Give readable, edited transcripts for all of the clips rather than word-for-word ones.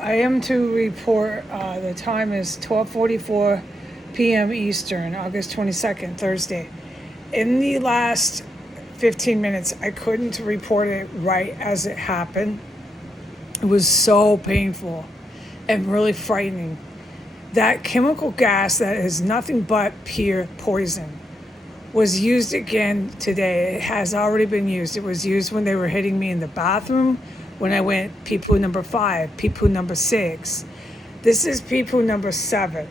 I am to report, the time is 12:44 p.m. Eastern, August 22nd, Thursday. In the last 15 minutes, I couldn't report it right as it happened. It was so painful and really frightening. That chemical gas that is nothing but pure poison was used again today. It has already been used. It was used when they were hitting me in the bathroom, when I went pee poo number 5, pee poo number 6. This is pee poo number 7.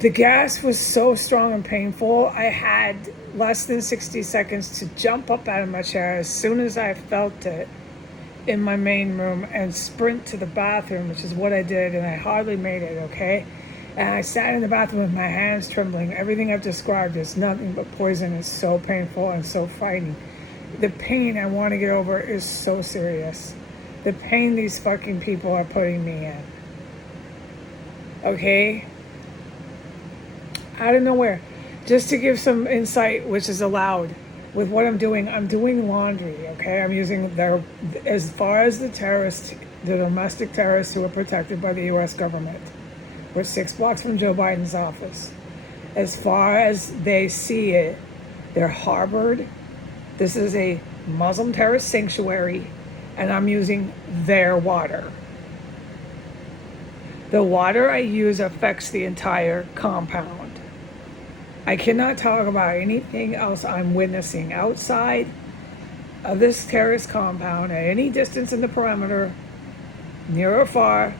The gas was so strong and painful, I had less than 60 seconds to jump up out of my chair as soon as I felt it in my main room and sprint to the bathroom, which is what I did, and I hardly made it, okay? And I sat in the bathroom with my hands trembling. Everything I've described is nothing but poison. It's so painful and so frightening. The pain I want to get over is so serious. The pain these fucking people are putting me in. Okay? Out of nowhere. Just to give some insight, which is allowed with what I'm doing laundry, okay? I'm using as far as the terrorists, the domestic terrorists who are protected by the U.S. government. We're 6 blocks from Joe Biden's office. As far as they see it, they're harbored. This is a Muslim terrorist sanctuary, and I'm using their water. The water I use affects the entire compound. I cannot talk about anything else I'm witnessing outside of this terrorist compound at any distance in the perimeter, near or far,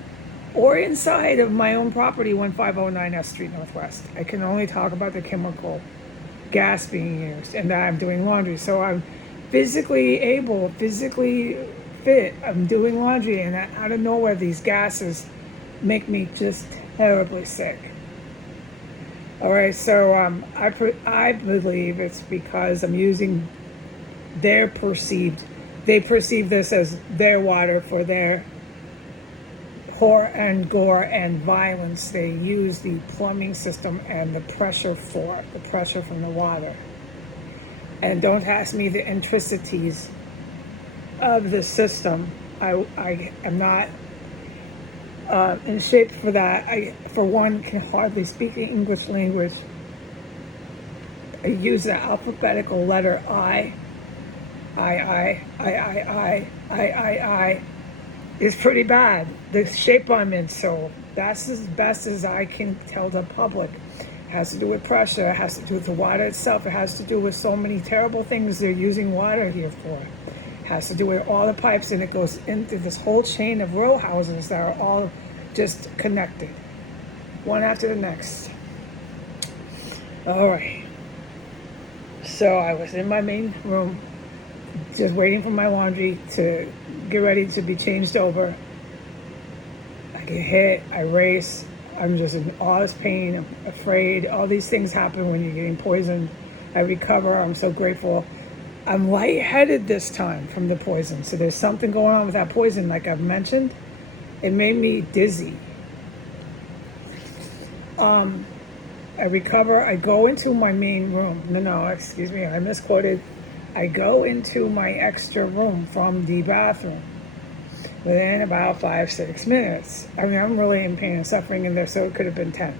or inside of my own property, 1509 S Street Northwest. I can only talk about the chemical gas being used and that I'm doing laundry. So I'm physically fit. I'm doing laundry, and out of nowhere, these gases make me just terribly sick. All right, so I believe it's because I'm using they perceive this as their water for their horror and gore and violence. They use the plumbing system and the pressure from the water. And don't ask me the intricacies of the system. I am not in shape for that. I, for one, can hardly speak the English language. I use the alphabetical letter I. Is pretty bad. The shape I'm in, so that's as best as I can tell the public. It has to do with pressure. It has to do with the water itself. It has to do with so many terrible things they're using water here for. It has to do with all the pipes, and it goes into this whole chain of row houses that are all just connected, one after the next. All right. So I was in my main room, just waiting for my laundry to get ready to be changed over. I get hit, I race, I'm just in all this pain, I'm afraid. All these things happen when you're getting poisoned. I recover, I'm so grateful. I'm lightheaded this time from the poison. So there's something going on with that poison, like I've mentioned. It made me dizzy. I recover, I go into my main room. No, excuse me, I misquoted. I go into my extra room from the bathroom within about 5-6 minutes. I mean, I'm really in pain and suffering in there, so it could have been 10.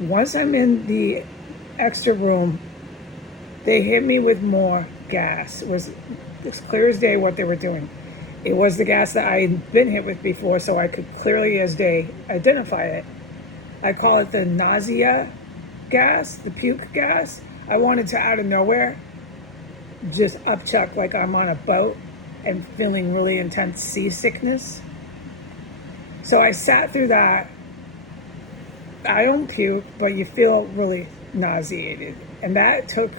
Once I'm in the extra room, they hit me with more gas. It was clear as day what they were doing. It was the gas that I had been hit with before, so I could clearly as day identify it. I call it the nausea gas, the puke gas. I wanted to, out of nowhere, just upchuck like I'm on a boat and feeling really intense seasickness. So I sat through that. I don't puke, but you feel really nauseated. And that took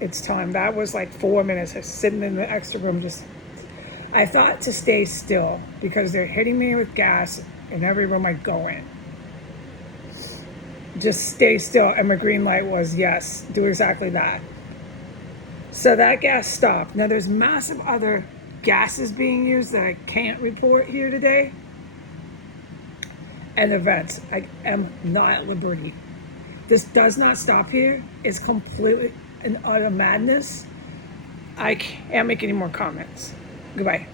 its time. That was like 4 minutes of sitting in the extra room. I thought to stay still because they're hitting me with gas in every room I go in. Just stay still, and my green light was yes, do exactly that. So that gas stopped. Now there's massive other gases being used that I can't report here today, and events. I am not at liberty. This does not stop here. It's completely an utter madness. I can't make any more comments. Goodbye.